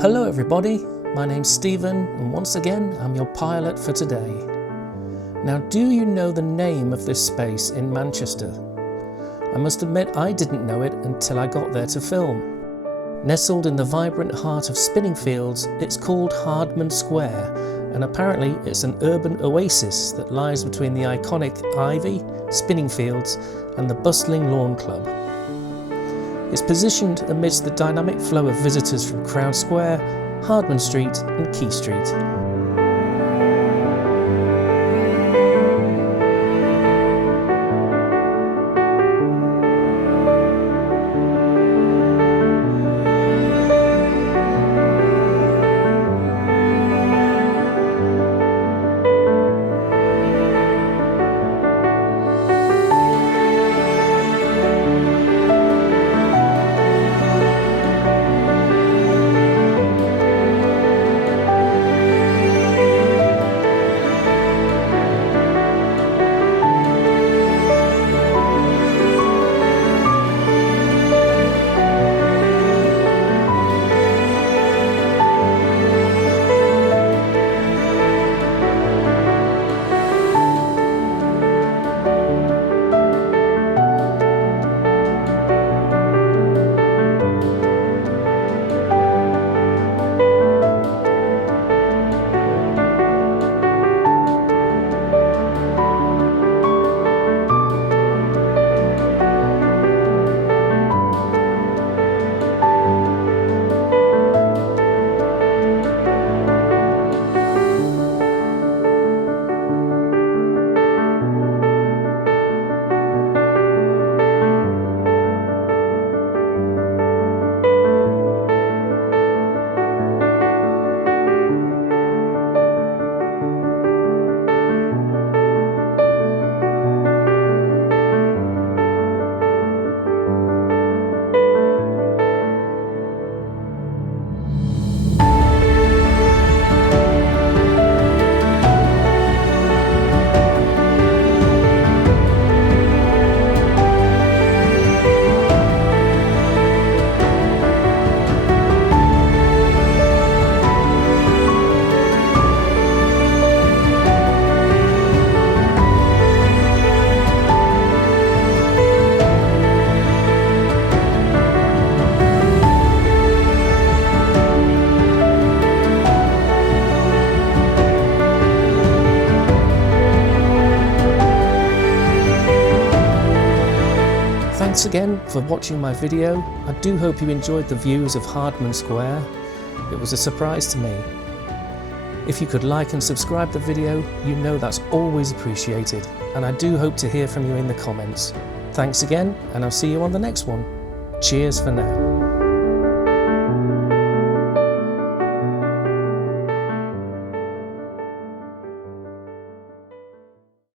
Hello everybody, my name's Stephen and once again I'm your pilot for today. Now do you know the name of this space in Manchester? I must admit I didn't know it until I got there to film. Nestled in the vibrant heart of Spinningfields, it's called Hardman Square, and apparently it's an urban oasis that lies between the iconic Ivy, Spinningfields and the bustling Lawn Club. It's positioned amidst the dynamic flow of visitors from Crown Square, Hardman Street and Quay Street. Thanks again for watching my video. I do hope you enjoyed the views of Hardman Square. It was a surprise to me. If you could like and subscribe the video, you know that's always appreciated, and I do hope to hear from you in the comments. Thanks again, and I'll see you on the next one. Cheers for now.